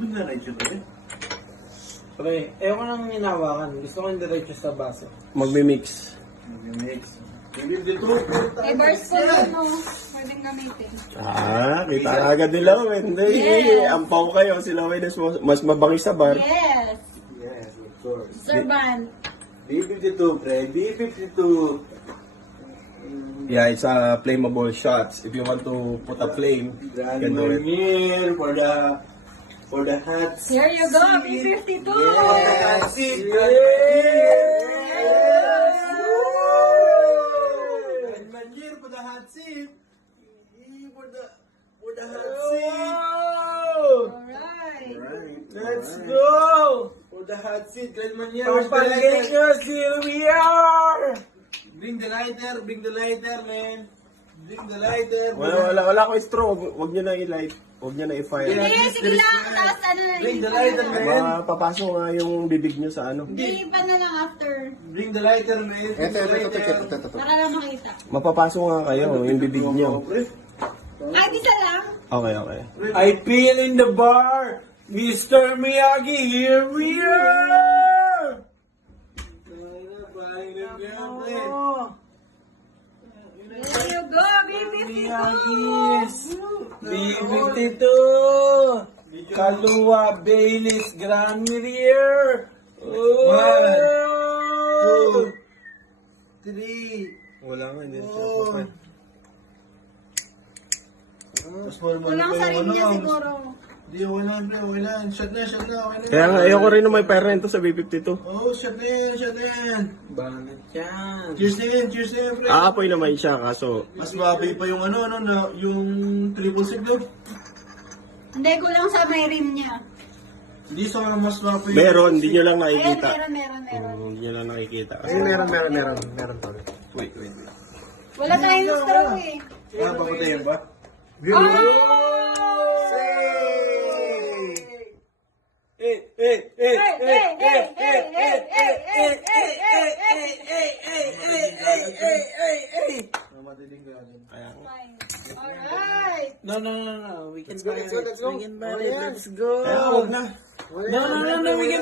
Good na rin siya pre. Pre, ayoko nang hinawakan. Gusto ko yung diretso sa baso. Magmi-mix. Next. Maybe dito. May bars po yun, no? Pwedeng gamitin. Kita agad nila. Hindi. Yes. Ampaw kayo. Sila mas mabangis sa bar. Yes! Yes, of course. Servant. B52, pre. B52. Yeah, it's a flammable shots. If you want to put a flame, you Grand can do it. Marnier for the hot seat. Here you go, B52! Hot seat. Grand Marnier for the hot seat. For the hot seat. Alright. Right. Let's go! For the hot seat, Grand Marnier. Where's the Papagay lighter? nyo, here we are! Bring the lighter, man. Bring the lighter. Wala akong straw. Huwag nyo na i-light. Huwag nyo na i-fire. Hindi, sige lang. Tapos ano na Bring the ilipan lighter, na lang. man. Papasok nga yung bibig nyo sa ano. Ilipan na lang after. Bring the lighter, man. Ito. Para lang makita. Mapapasok nga kayo yung bibig nyo. Ay, isa lang. Okay. I feel in the bar! Mr. Miyagi, here we are! There you go, B52! Miyagis! B52! Kaluwa, Baileys, Grand Marnier! Oh! 1, 2, 3. Wala nga, hindi Kulang sa rin niya siguro. Hindi, okay na. Shot na, okay na. Kaya nga, ayoko rin na may fire na ito sa B52. Oh, shot na yan. Banat yan! Cheers na yan, pre. Aapoy naman siya, kaso Mas mabi pa yung yung triple sip daw. Hindi, kulang sa may rim niya. Hindi sa mas mabi. meron, hindi nyo lang Ayun, nakikita. meron. Hindi nyo lang nakikita. Kasi Meron to. wait. Wala tayong straw eh. Papakutayin ba? Matiling ka yan. Fine. Alright. No. We can buy it. Let's go. We can buy it. Let's go. Kaya huwag na. No, we can